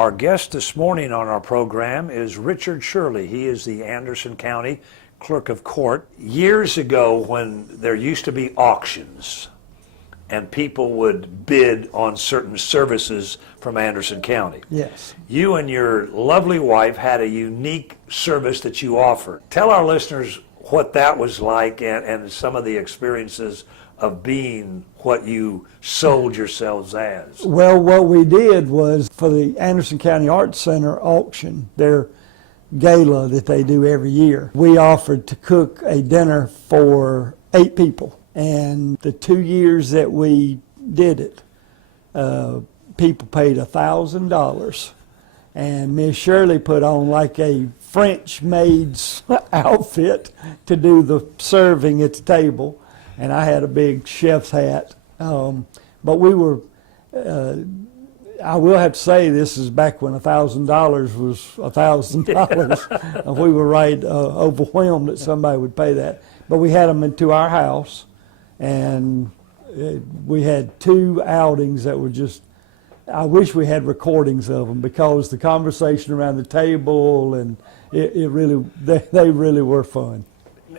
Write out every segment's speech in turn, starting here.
Our guest this morning on our program is Richard Shirley. He is the Anderson County Clerk of Court. Years ago, when there used to be auctions and people would bid on certain services from Anderson County. Yes. You and your lovely wife had a unique service that you offered. Tell our listeners what that was like and some of the experiences of being what you sold yourselves as. Well, what we did was for the Anderson County Arts Center auction, their gala that they do every year, we offered to cook a dinner for 8 people. And the 2 years that we did it, people paid $1,000. And Miss Shirley put on like a French maid's outfit to do the serving at the table. And I had a big chef's hat. But we were, I will have to say, this is back when $1,000 was $1,000. We were right overwhelmed that somebody would pay that. But we had them into our house, and we had 2 outings that were just, I wish we had recordings of them, because the conversation around the table, and it really, they really were fun.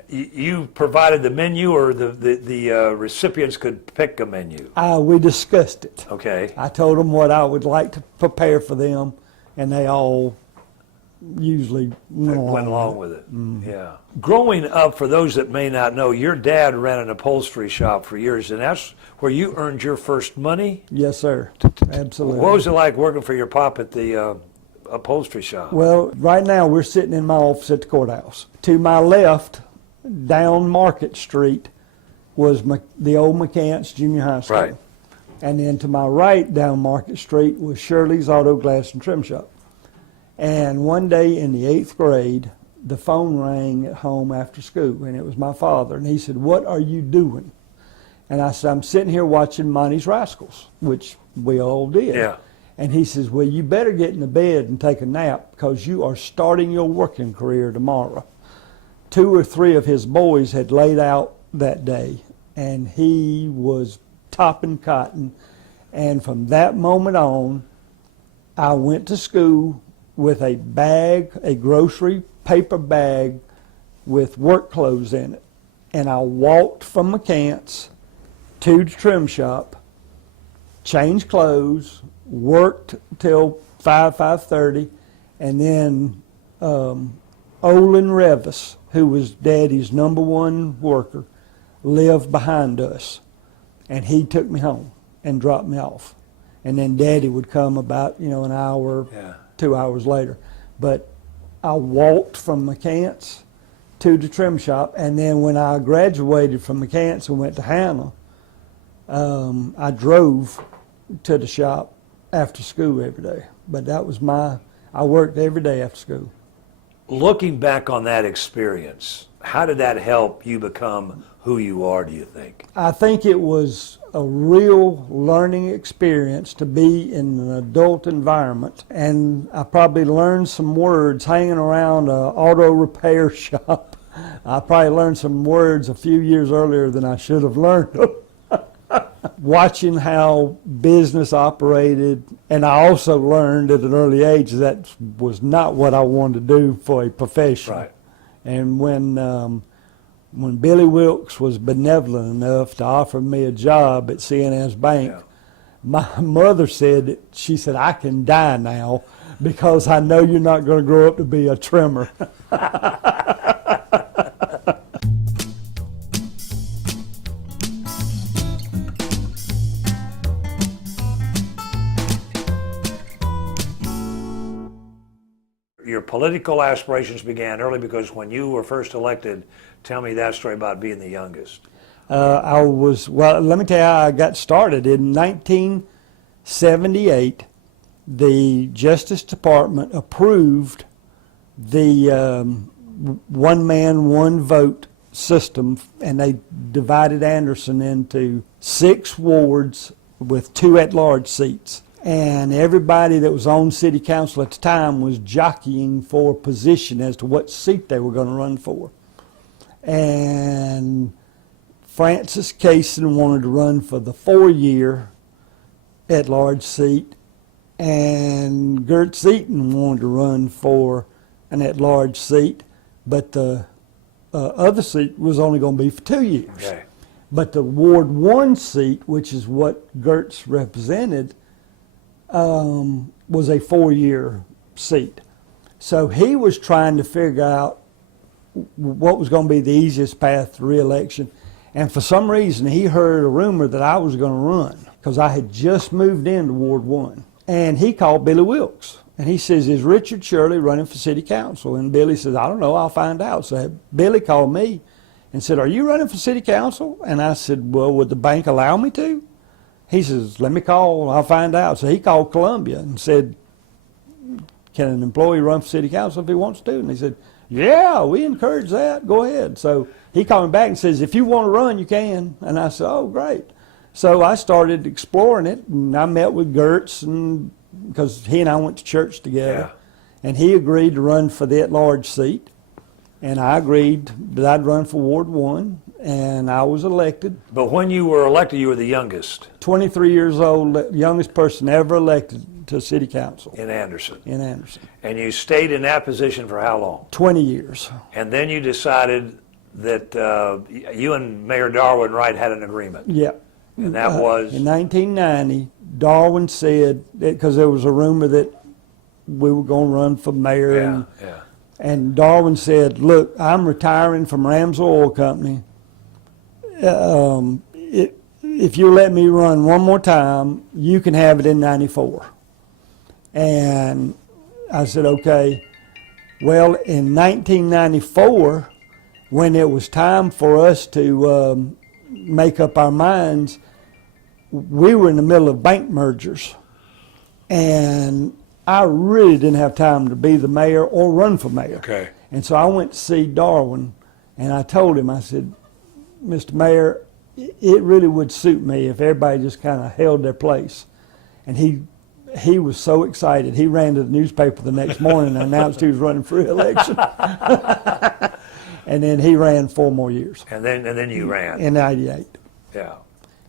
You provided the menu, or the recipients could pick a menu? We discussed it. Okay. I told them what I would like to prepare for them, and they all usually went along with it. Yeah. Growing up, for those that may not know, your dad ran an upholstery shop for years, and that's where you earned your first money? Yes, sir. Absolutely. What was it like working for your pop at the upholstery shop? Well, right now we're sitting in my office at the courthouse. To my left, down Market Street, was the old McCants Junior High School. Right. And then to my right, down Market Street, was Shirley's Auto Glass and Trim Shop. And one day in the 8th grade, the phone rang at home after school, and it was my father. And he said, "What are you doing?" And I said, "I'm sitting here watching Monty's Rascals," which we all did. Yeah. And he says, "Well, you better get in the bed and take a nap, because you are starting your working career tomorrow." 2 or 3 of his boys had laid out that day, and he was topping cotton. And from that moment on, I went to school with a bag, a grocery paper bag with work clothes in it. And I walked from McCants to the trim shop, changed clothes, worked till 5:30, and then Olin Revis, who was Daddy's #1 worker, lived behind us. And he took me home and dropped me off. And then Daddy would come about, an hour, 2 hours later. But I walked from McCants to the trim shop, and then when I graduated from McCants and went to Hannah, I drove to the shop after school every day. But that was I worked every day after school. Looking back on that experience, how did that help you become who you are, do you think? I think it was a real learning experience to be in an adult environment, and I probably learned some words hanging around an auto repair shop. I probably learned some words a few years earlier than I should have learned them. Watching how business operated, and I also learned at an early age that was not what I wanted to do for a profession. Right. And when Billy Wilkes was benevolent enough to offer me a job at C&S Bank, my mother said, she said, "I can die now because I know you're not going to grow up to be a trimmer." Your political aspirations began early, because when you were first elected, tell me that story about being the youngest. Well, let me tell you how I got started. In 1978, the Justice Department approved the one man, one vote system, and they divided Anderson into 6 wards with 2 at-large seats. And everybody that was on city council at the time was jockeying for position as to what seat they were going to run for. And Francis Kaysen wanted to run for the 4-year at-large seat, and Gert Eaton wanted to run for an at-large seat, but the other seat was only going to be for 2 years. Okay. But the Ward 1 seat, which is what Gertz represented, was a 4-year seat. So he was trying to figure out what was going to be the easiest path to re-election. And for some reason, he heard a rumor that I was going to run because I had just moved into Ward 1. And he called Billy Wilkes. And he says, is Richard Shirley running for city council? And Billy says, I don't know, I'll find out. So Billy called me and said, are you running for city council? And I said, well, would the bank allow me to? He says, let me call, I'll find out. So he called Columbia and said, can an employee run for city council if he wants to? And he said, yeah, we encourage that, go ahead. So he called me back and says, if you want to run, you can. And I said, oh, great. So I started exploring it, and I met with Gertz, and because he and I went to church together. Yeah. And he agreed to run for the at-large seat. And I agreed that I'd run for Ward 1, and I was elected. But when you were elected, you were the youngest. 23 years old, youngest person ever elected to city council. In Anderson. In Anderson. And you stayed in that position for how long? 20 years. And then you decided that you and Mayor Darwin Wright had an agreement. Yeah. And that was? In 1990, Darwin said, because there was a rumor that we were going to run for mayor. And Darwin said, look, I'm retiring from Ramsey Oil Company. If you let me run one more time, you can have it in 94. And I said, okay. Well, in 1994, when it was time for us to make up our minds, we were in the middle of bank mergers. And I really didn't have time to be the mayor or run for mayor. Okay. And so I went to see Darwin, and I told him, I said, Mr. Mayor, it really would suit me if everybody just kind of held their place. And he was so excited. He ran to the newspaper the next morning and announced he was running for re-election. And then he ran 4 more years. And then you ran. In 98. Yeah.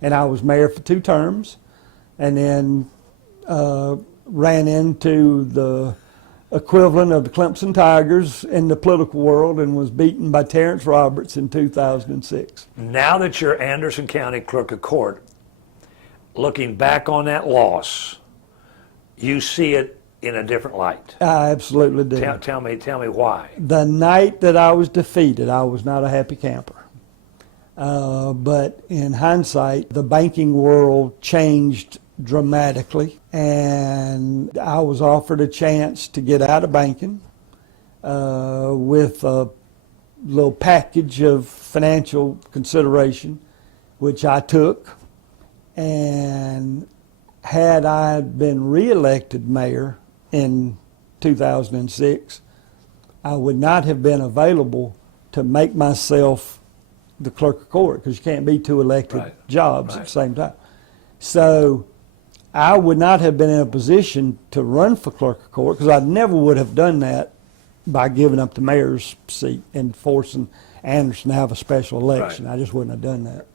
And I was mayor for 2 terms, and then ran into the equivalent of the Clemson Tigers in the political world and was beaten by Terrence Roberts in 2006. Now that you're Anderson County Clerk of Court, looking back on that loss, you see it in a different light. I absolutely do. Tell me why. The night that I was defeated, I was not a happy camper. But in hindsight, the banking world changed dramatically, and I was offered a chance to get out of banking with a little package of financial consideration, which I took. And had I been reelected mayor in 2006, I would not have been available to make myself the clerk of court, because you can't be 2 elected jobs at the same time. So I would not have been in a position to run for clerk of court, because I never would have done that by giving up the mayor's seat and forcing Anderson to have a special election. I just wouldn't have done that.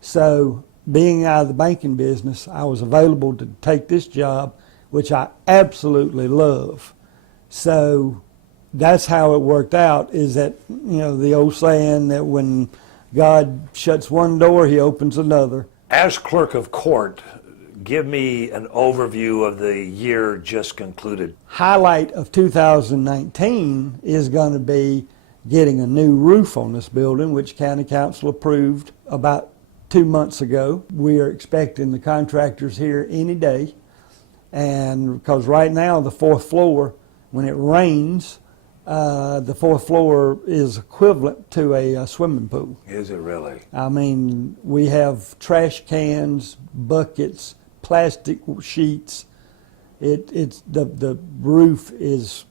So being out of the banking business, I was available to take this job, which I absolutely love. So that's how it worked out, is that, the old saying that when God shuts one door, he opens another. As clerk of court, give me an overview of the year just concluded. Highlight of 2019 is going to be getting a new roof on this building, which County Council approved about 2 months ago. We are expecting the contractors here any day. And because right now the 4th floor, when it rains, the 4th floor is equivalent to a swimming pool. Is it really? I mean, we have trash cans, buckets, plastic sheets. It's the roof is,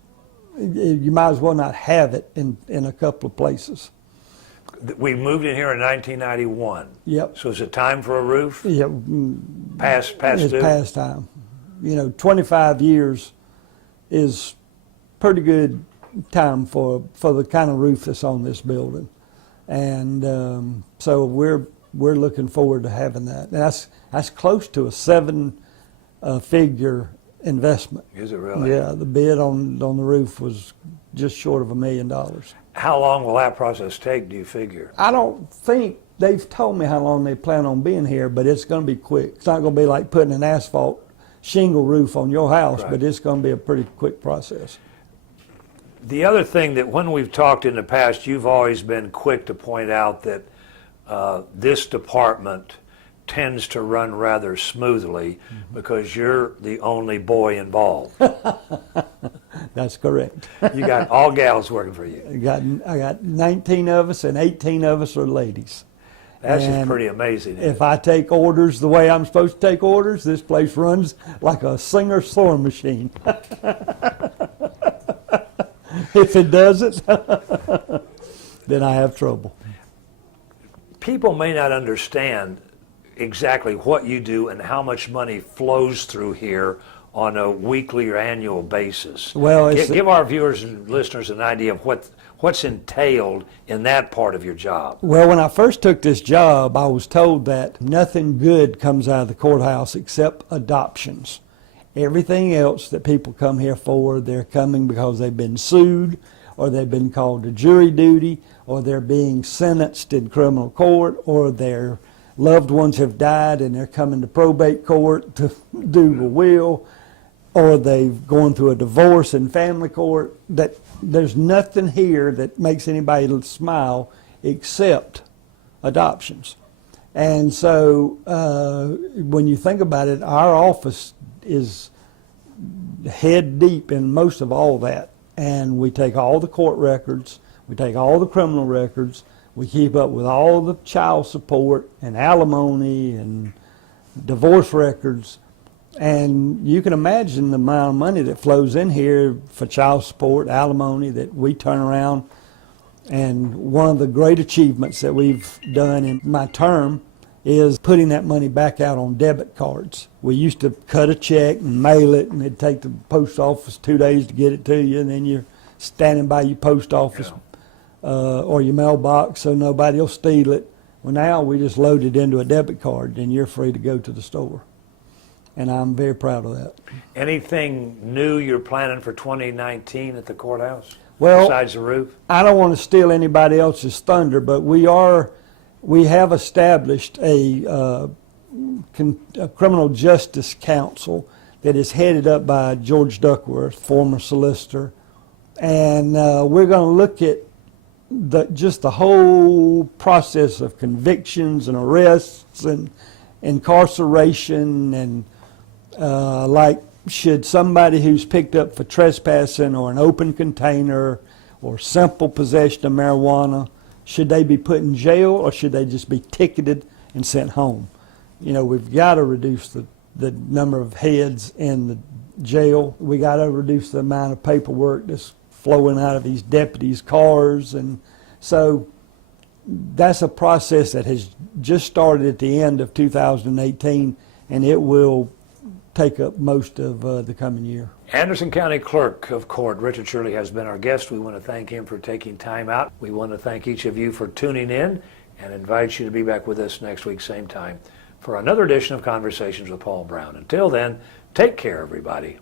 you might as well not have it in a couple of places. We moved in here in 1991. Yep. So is it time for a roof? Yep. Past It's due? past time. 25 years is pretty good time for the kind of roof that's on this building, and so we're looking forward to having that. And that's close to a 7-figure investment. Is it really? Yeah, the bid on the roof was just short of $1 million. How long will that process take, do you figure? I don't think they've told me how long they plan on being here, but it's going to be quick. It's not going to be like putting an asphalt shingle roof on your house, Right. but it's going to be a pretty quick process. The other thing that when we've talked in the past, you've always been quick to point out that this department tends to run rather smoothly because you're the only boy involved. That's correct. You got all gals working for you. I got 19 of us, and 18 of us are ladies. That's just And pretty amazing. Isn't if I take orders the way I'm supposed to take orders, this place runs like a Singer sewing machine. If it doesn't, then I have trouble. People may not understand exactly what you do and how much money flows through here on a weekly or annual basis. Well, Give our viewers and listeners an idea of what's entailed in that part of your job. Well, when I first took this job, I was told that nothing good comes out of the courthouse except adoptions. Everything else that people come here for, they're coming because they've been sued, or they've been called to jury duty, or they're being sentenced in criminal court, or their loved ones have died and they're coming to probate court to do a will, or they've gone through a divorce in family court. That there's nothing here that makes anybody smile except adoptions. And so when you think about it, our office is head deep in most of all that. And we take all the court records, we take all the criminal records, we keep up with all the child support and alimony and divorce records. And you can imagine the amount of money that flows in here for child support, alimony, that we turn around. And one of the great achievements that we've done in my term is putting that money back out on debit cards. We used to cut a check and mail it, and it'd take the post office 2 days to get it to you, and then you're standing by your post office or your mailbox so nobody will steal it. Well, now we just load it into a debit card, and you're free to go to the store. And I'm very proud of that. Anything new you're planning for 2019 at the courthouse? Well, besides the roof? I don't want to steal anybody else's thunder, but we have established a criminal justice council that is headed up by George Duckworth, former solicitor, and we're going to look at just the whole process of convictions and arrests and incarceration, and like, should somebody who's picked up for trespassing or an open container or simple possession of marijuana, should they be put in jail, or should they just be ticketed and sent home? You know, we've got to reduce the number of heads in the jail. We got to reduce the amount of paperwork that's flowing out of these deputies' cars. And so that's a process that has just started at the end of 2018, and it will take up most of the coming year. Anderson County Clerk of Court, Richard Shirley, has been our guest. We want to thank him for taking time out. We want to thank each of you for tuning in and invite you to be back with us next week, same time, for another edition of Conversations with Paul Brown. Until then, take care, everybody.